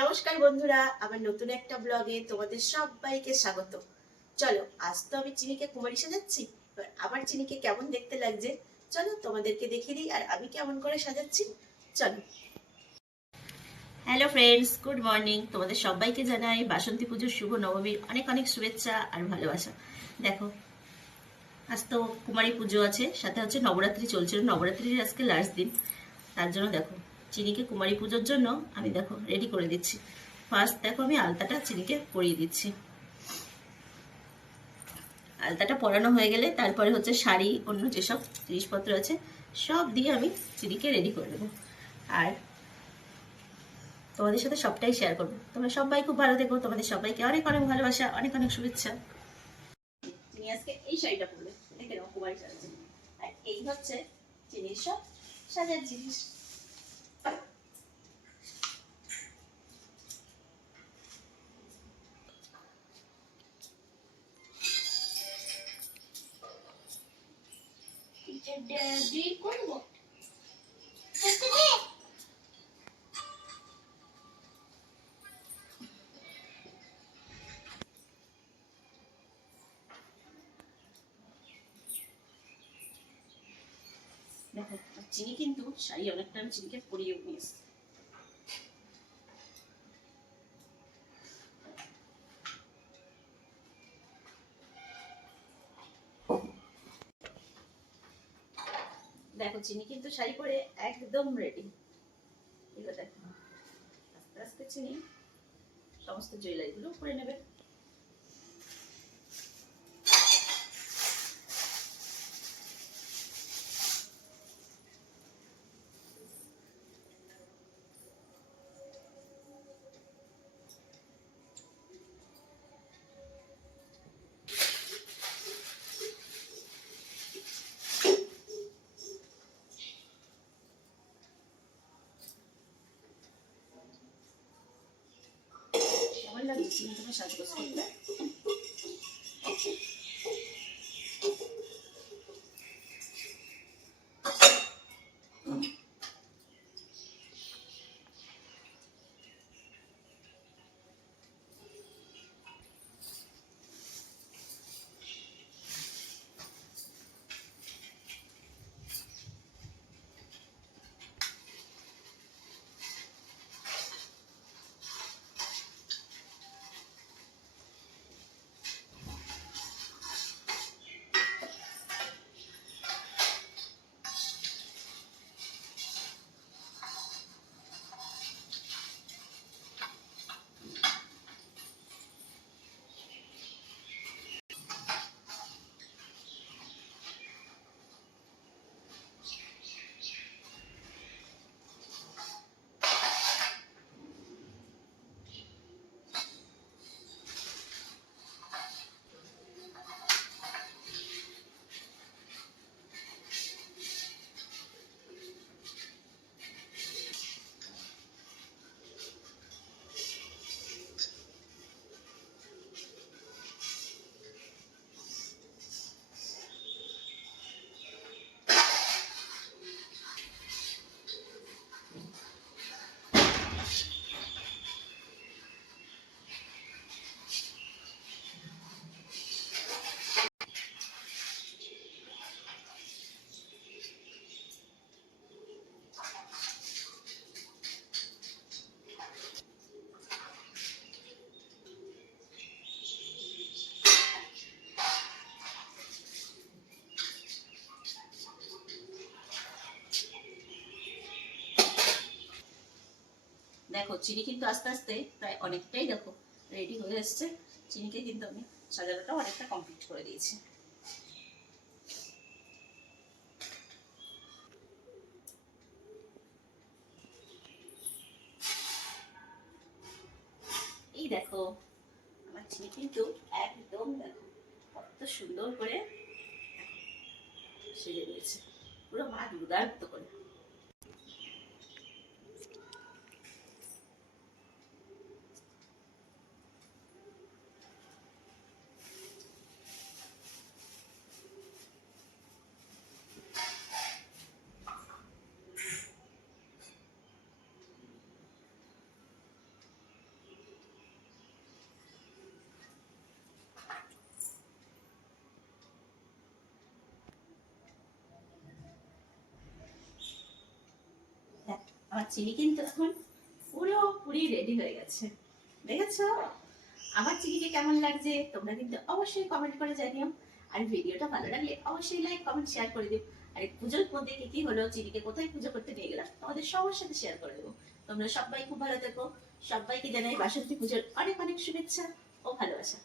নমস্কার বন্ধুরা, আমার নতুন একটা ব্লগে তোমাদের সবাইকে স্বাগত। চলো, আজ তো আমি চিনিকে কুমারী সাজাচ্ছি। এবার আমার চিনিকে কেমন দেখতে লাগছে চলো তোমাদেরকে দেখিয়ে দিই আর আমি কেমন করে সাজাচ্ছি। চলো। Hello friends, good morning. তোমাদের সবাইকে জানাই বাসন্তী পুজোর শুভ নবমীর অনেক অনেক শুভেচ্ছা আর ভালোবাসা। দেখো, আজ তো কুমারী পুজো আছে, সাথে হচ্ছে নবরাত্রি চলছিল, নবরাত্রির আজকে লাস্ট দিন। তার জন্য দেখো, চিনিকে কুমারী পুজোর জন্য আমি দেখো রেডি করে দিচ্ছি। ফার্স্ট দেখো, আমি আলতাটা চিনিকে পরিয়ে দিচ্ছি। আলতাটা পরানো হয়ে গেলে তারপরে হচ্ছে শাড়ি, অন্য যেসব জিনিসপত্র আছে সব দিয়ে আমি চিনিকে রেডি করে দেবো। আর তোমাদের সাথে সবটাই শেয়ার করবো। তোমরা সবাই খুব ভালো থেকো, তোমাদের সবাইকে অনেক অনেক ভালোবাসা, অনেক অনেক শুভেচ্ছা। চিনি আজকে এই শাড়িটা পরবে, দেখে নাও, কুমারী সাজাচ্ছে। আর এই হচ্ছে চিনির সব সাজার জিনিস। করবো দেখো, চিনি কিন্তু শাড়ি অনেকটা আমি চিনিকে পরিয়ে নিয়েছি। দেখো, চিনি কিন্তু শাড়ি পরে একদম রেডি। এবার দেখো, আস্তে আস্তে চিনি সমস্ত জুয়েলারি গুলো করে নেবে। কেমন লাগছে চিনি তোমার সাজগোজ করতে? দেখো, চিনি কিন্তু আস্তে আস্তে প্রায় অনেকটাই দেখো রেডি হয়ে এসছে। চিনিকে কিন্তু আমি সাজানোটা অনেকটা কমপ্লিট করে দিয়েছি। এই দেখো, আমার চিনি কিন্তু একদম দেখো কত সুন্দর করে সেজে রয়েছে, পুরো মা দুর্গার মতো করে। আমার চিনি কিন্তু এখন পুরোপুরি রেডি হয়ে গেছে, দেখেছো? আমার চিনিকে কেমন লাগছে তোমরা কিন্তু অবশ্যই কমেন্ট করে জানিও। আর ভিডিওটা ভালো লাগলে অবশ্যই লাইক কমেন্ট শেয়ার করে দিও। আর এই পুজোর মধ্যে কি কি হলো, চিনিকে কোথায় পুজো করতে নিয়ে গেলাম, তোমাদের সবার সাথে শেয়ার করে দেবো। তোমরা সবাই খুব ভালো থেকো। সবাইকে জানাই বাসন্তী পুজোর অনেক অনেক শুভেচ্ছা ও ভালোবাসা।